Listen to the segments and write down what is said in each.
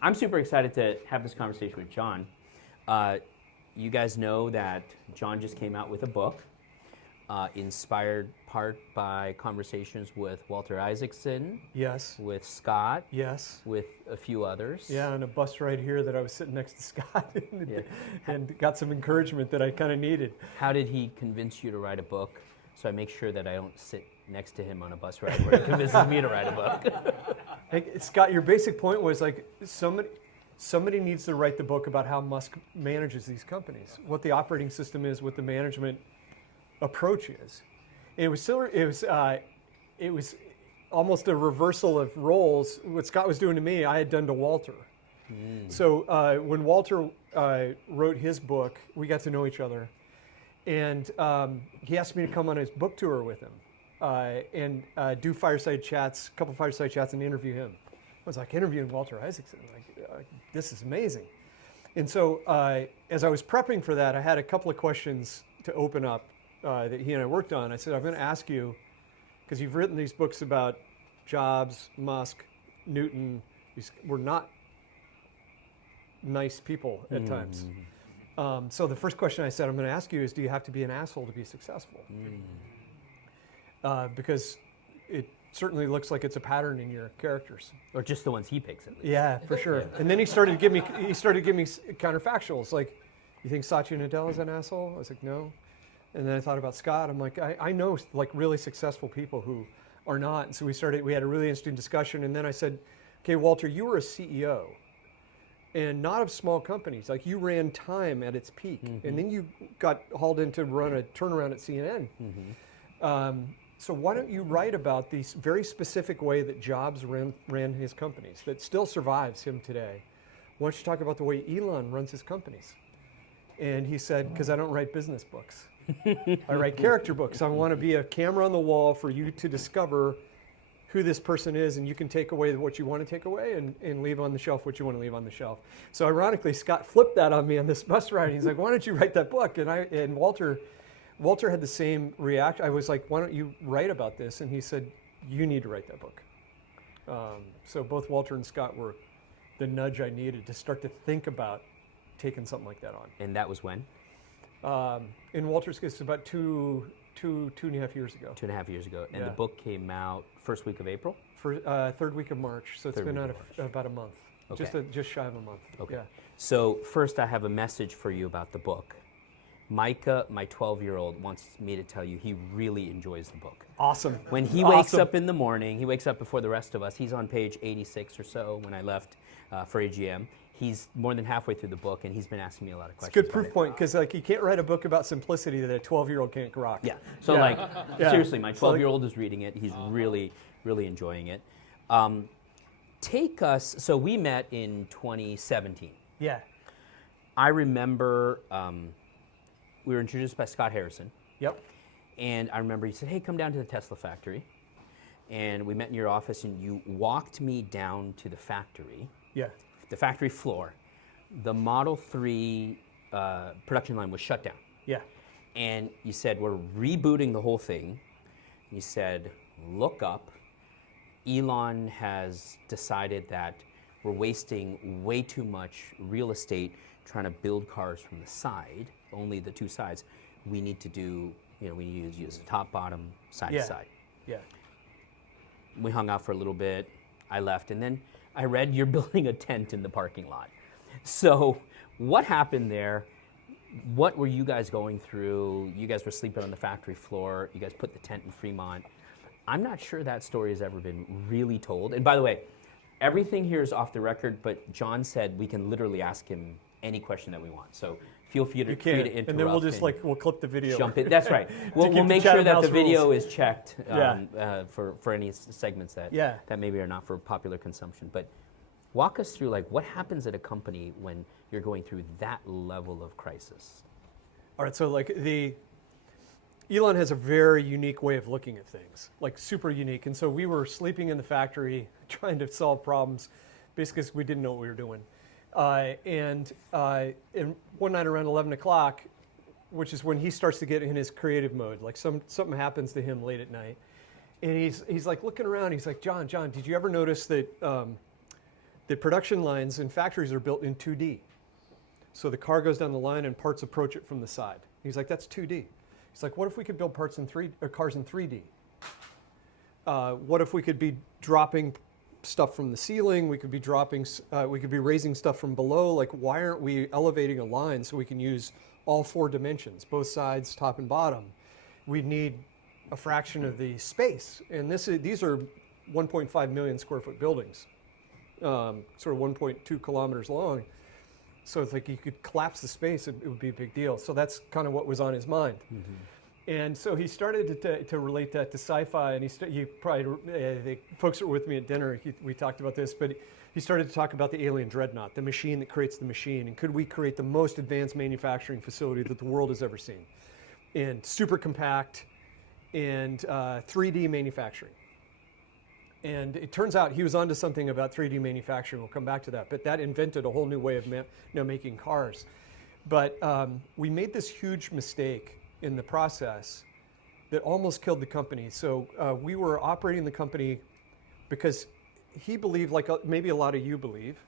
I'm super excited to have this conversation with John. You guys know that John just came out with a book, inspired part by conversations with Walter Isaacson, Yes. with Scott, Yes. with a few others. Yeah, on a bus ride here that I was sitting next to Scott Yeah. and got some encouragement that I kind of needed. How did he convince you to write a book? So I make sure that I don't sit next to him on a bus ride where he convinces me to write a book. Hey, Scott, your basic point was like somebody needs to write the book about how Musk manages these companies, what the operating system is, what the management approach is. It was almost a reversal of roles. What Scott was doing to me, I had done to Walter. So when Walter wrote his book, we got to know each other, and he asked me to come on his book tour with him and do fireside chats, a couple fireside chats, and interview him. I was like interviewing Walter Isaacson, like this is amazing. And so as I was prepping for that, I had a couple of questions to open up that he and I worked on. I said, I'm going to ask you, because you've written these books about Jobs, Musk, Newton. We're not nice people at times. So the first question I said I'm going to ask you is, do you have to be an asshole to be successful? Because it certainly looks like it's a pattern in your characters. Or just the ones he picks at least. Yeah, for sure. And then he started to give me counterfactuals, like, you think Satya Nadella is an asshole? I was like, no. And then I thought about Scott. I'm like, I know like really successful people who are not. And so we had a really interesting discussion. And then I said, okay, Walter, you were a CEO and not of small companies. Like, you ran Time at its peak. And then you got hauled in to run a turnaround at CNN. So why don't you write about the very specific way that Jobs ran his companies that still survives him today? Why don't you talk about the way Elon runs his companies? And he said, because I don't write business books. I write character books. I want to be a camera on the wall for you to discover who this person is, and you can take away what you want to take away and leave on the shelf what you want to leave on the shelf. So ironically, Scott flipped that on me on this bus ride. He's like, why don't you write that book? And Walter had the same reaction. I was like, why don't you write about this? And he said, you need to write that book. So both Walter and Scott were the nudge I needed to start to think about taking something like that on. And that was when? In Walter's case, about two and a half years ago. 2.5 years ago. And Yeah. the book came out first week of April? For third week of March, so it's Third been week out of March. about a month, Okay. just shy of a month. Okay. Yeah. So first I have a message for you about the book. Micah, my 12-year-old, wants me to tell you he really enjoys the book. Awesome. When he wakes up in the morning, he wakes up before the rest of us. He's on page 86 or so when I left for AGM. He's more than halfway through the book, and he's been asking me a lot of It's a questions. good proof point, because like you can't write a book about simplicity that a 12-year-old can't grok. Yeah. So Yeah. like, Yeah. seriously, my So, like- 12-year-old is reading it. He's really, really enjoying it. Take us. So we met in 2017. Yeah. I remember we were introduced by Scott Harrison. Yep. And I remember he said, hey, come down to the Tesla factory. And we met in your office, and you walked me down to the factory, Yeah. the factory floor. The Model 3 production line was shut down. Yeah. And you said, we're rebooting the whole thing. You said, look up. Elon has decided that we're wasting way too much real estate trying to build cars from the side, only the two sides. We need to do, we need to use top, bottom, side Yeah. to side. Yeah. We hung out for a little bit. I left, and then I read you're building a tent in the parking lot. So what happened there? What were you guys going through? You guys were sleeping on the factory floor. You guys put the tent in Fremont. I'm not sure that story has ever been really told. And by the way, everything here is off the record, but John said we can literally ask him any question that we want. So feel free to, interrupt. And then we'll just we'll clip the video. Jump in. That's right. We'll keep the make sure Chatham that House the video rules. is checked Yeah. for any segments that Yeah. that maybe are not for popular consumption. But walk us through what happens at a company when you're going through that level of crisis. All right, so Elon has a very unique way of looking at things, super unique. And so we were sleeping in the factory trying to solve problems, basically because we didn't know what we were doing. And one night around 11 o'clock, which is when he starts to get in his creative mode, something happens to him late at night. And he's looking around, he's like, John, did you ever notice that The production lines in factories are built in 2D. So the car goes down the line and parts approach it from the side. He's like, that's 2D. He's like, what if we could build cars in 3D? What if we could be dropping stuff from the ceiling? We could be raising stuff from below. Like, why aren't we elevating a line so we can use all 4 dimensions, both sides, top and bottom? We'd need a fraction of the space. And these are 1.5 million square foot buildings, sort of 1.2 kilometers long. So it's like you could collapse the space, it would be a big deal. So that's kind of what was on his mind. And so he started to relate that to sci-fi, and the folks that were with me at dinner, we talked about this, but he started to talk about the alien dreadnought, the machine that creates the machine, and could we create the most advanced manufacturing facility that the world has ever seen? And super compact and 3D manufacturing. And it turns out he was onto something about 3D manufacturing. We'll come back to that. But that invented a whole new way of making cars. But we made this huge mistake in the process that almost killed the company. So we were operating the company because he believed, like maybe a lot of you believe,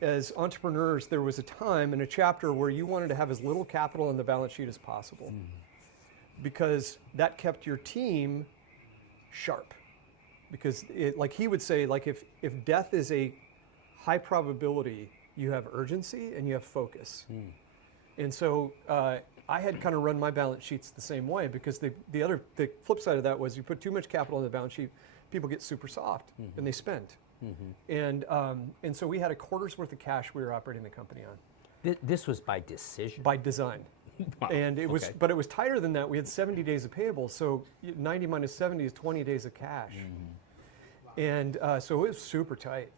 as entrepreneurs, there was a time and a chapter where you wanted to have as little capital on the balance sheet as possible. Because that kept your team sharp. Because like he would say, like if death is a high probability, you have urgency and you have focus. And so I had kind of run my balance sheets the same way, because the flip side of that was you put too much capital on the balance sheet, people get super soft and they spend. And so we had a quarter's worth of cash we were operating the company on. This was by decision? By design. Wow. And it was, but it was tighter than that. We had 70 days of payables, so 90 minus 70 is 20 days of cash. And so it was super tight.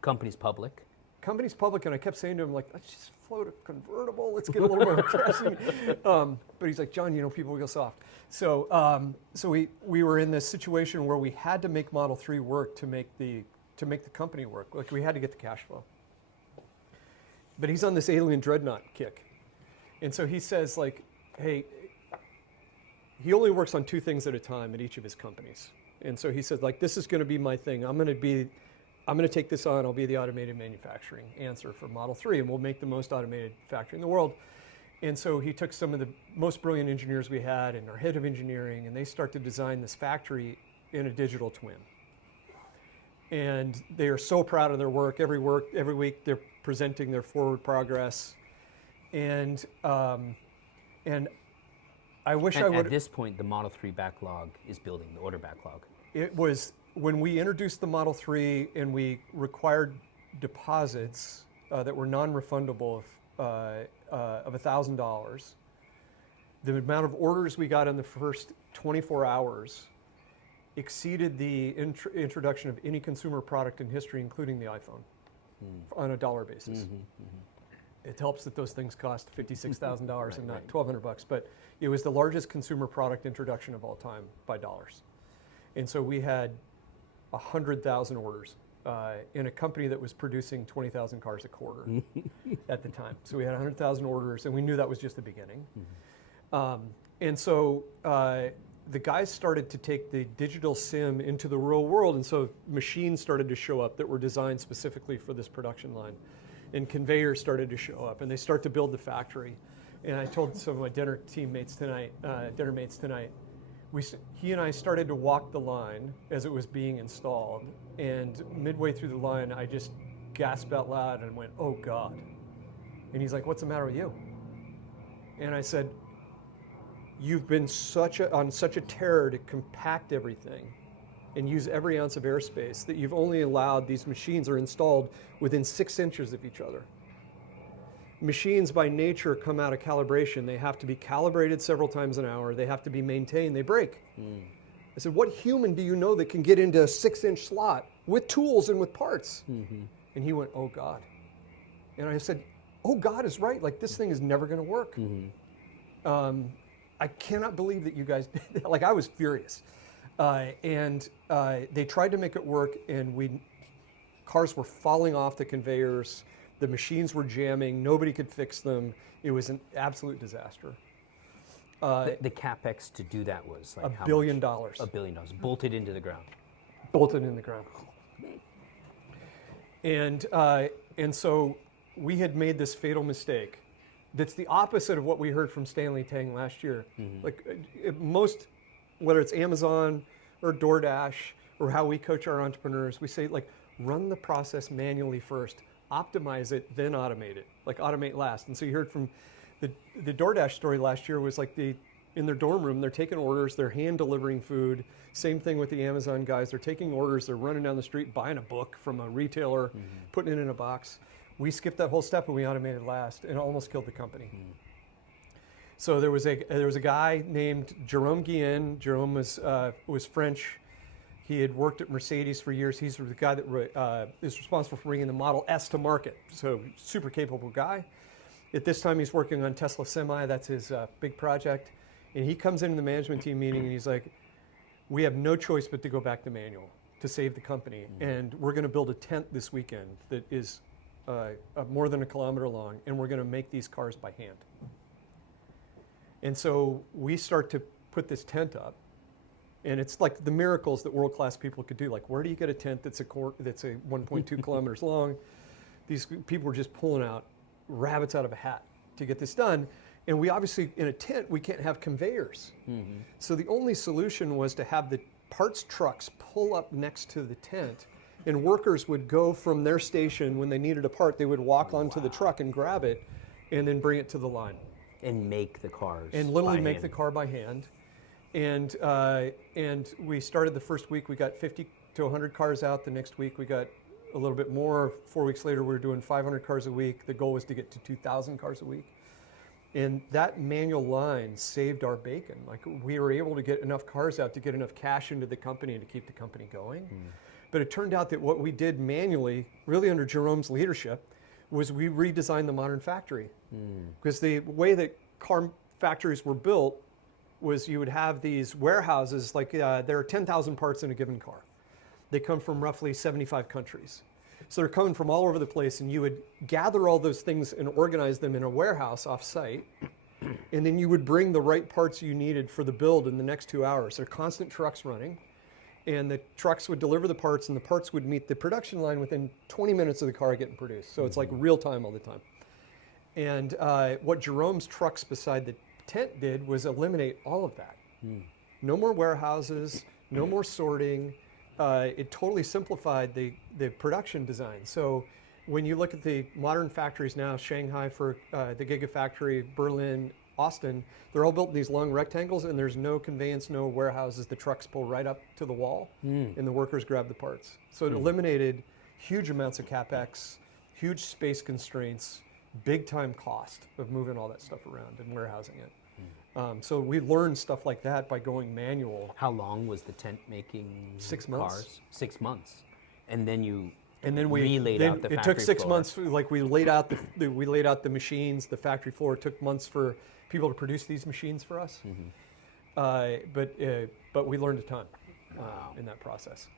Company's public? Company's public, and I kept saying to him, like, let's just float a convertible, let's get a little more cash. But he's like, John, people go soft. So we were in this situation where we had to make Model 3 work to make the company work. Like, we had to get the cash flow. But he's on this alien dreadnought kick. And so he says, like, hey, he only works on 2 things at a time at each of his companies. And so he said, like, this is going to be my thing. I'm going to take this on. I'll be the automated manufacturing answer for Model 3, and we'll make the most automated factory in the world. And so he took some of the most brilliant engineers we had and our head of engineering, and they start to design this factory in a digital twin. And they are so proud of their work. Every week they're presenting their forward progress. And I wish I would. At this point, the Model 3 backlog is building, the order backlog. It was when we introduced the Model 3 and we required deposits that were non-refundable of $1,000. The amount of orders we got in the first 24 hours exceeded the introduction of any consumer product in history, including the iPhone, on a dollar basis. It helps that those things cost $56,000 and not $1,200, but it was the largest consumer product introduction of all time by dollars. And so we had 100,000 orders in a company that was producing 20,000 cars a quarter at the time. So we had 100,000 orders, and we knew that was just the beginning. And so the guys started to take the digital sim into the real world, and so machines started to show up that were designed specifically for this production line. And conveyors started to show up, and they start to build the factory. And I told some of my dinner mates tonight, he and I started to walk the line as it was being installed. And midway through the line, I just gasped out loud and went, "Oh God!" And he's like, "What's the matter with you?" And I said, "You've been on such a terror to compact everything and use every ounce of airspace that you've only allowed these machines are installed within 6 inches of each other. Machines by nature come out of calibration. They have to be calibrated several times an hour. They have to be maintained. They break." I said, "What human do you know that can get into a 6-inch slot with tools and with parts?" And he went, "Oh God." And I said, "Oh God is right. Like, this thing is never going to work." I cannot believe that you guys did that. Like, I was furious. And they tried to make it work, and cars were falling off the conveyors. The machines were jamming. Nobody could fix them. It was an absolute disaster. The CapEx to do that was like $1 billion. $1 billion, bolted into the ground. Bolted in the ground. And so we had made this fatal mistake. That's the opposite of what we heard from Stanley Tang last year. Like most, whether it's Amazon or DoorDash or how we coach our entrepreneurs, we say like run the process manually first, optimize it, then automate it. Like automate last. And so you heard from the DoorDash story last year was like in their dorm room, they're taking orders, they're hand delivering food. Same thing with the Amazon guys. They're taking orders, they're running down the street, buying a book from a retailer, putting it in a box. We skipped that whole step and we automated last, and it almost killed the company. So there was a guy named Jerome Guillen. Jerome was French. He had worked at Mercedes for years. He's the guy that is responsible for bringing the Model S to market. So super capable guy. At this time, he's working on Tesla Semi. That's his big project. And he comes into the management team meeting and he's like, we have no choice but to go back to manual to save the company. And we're going to build a tent this weekend that is more than 1 kilometer long, and we're going to make these cars by hand. And so we start to put this tent up, and it's like the miracles that world-class people could do. Like, where do you get a tent that's a 1.2 kilometers long? These people were just pulling out rabbits out of a hat to get this done. And we obviously, in a tent, we can't have conveyors. So the only solution was to have the parts trucks pull up next to the tent, and workers would go from their station when they needed a part, they would walk onto the truck and grab it and then bring it to the line. And make the cars. And literally by make hand. the car by hand. And we started the first week, we got 50 to 100 cars out. The next week we got a little bit more. 4 weeks later we were doing 500 cars a week. The goal was to get to 2,000 cars a week. And that manual line saved our bacon. Like, we were able to get enough cars out to get enough cash into the company and to keep the company going. But it turned out that what we did manually, really under Jerome's leadership, was we redesigned the modern factory. Because the way that car factories were built was you would have these warehouses, like there are 10,000 parts in a given car. They come from roughly 75 countries. So they're coming from all over the place, and you would gather all those things and organize them in a warehouse off-site, and then you would bring the right parts you needed for the build in the next 2 hours. There are constant trucks running, and the trucks would deliver the parts, and the parts would meet the production line within 20 minutes of the car getting produced. So it's like real time all the time. And what Jerome's trucks beside the tent did was eliminate all of that. No more warehouses, no more sorting. It totally simplified the production design. So when you look at the modern factories now, Shanghai for the Gigafactory, Berlin, Austin, they're all built in these long rectangles, and there's no conveyance, no warehouses. The trucks pull right up to the wall, and the workers grab the parts. So it eliminated huge amounts of CapEx, huge space constraints, big time cost of moving all that stuff around and warehousing it. So we learned stuff like that by going manual. How long was the tent making 6 months. cars? 6 months. And then you And then we relayed then out the it factory took 6 floor. months. Like, we laid out the machines, the factory floor. It took months for people to produce these machines for us. But we learned a ton in that process.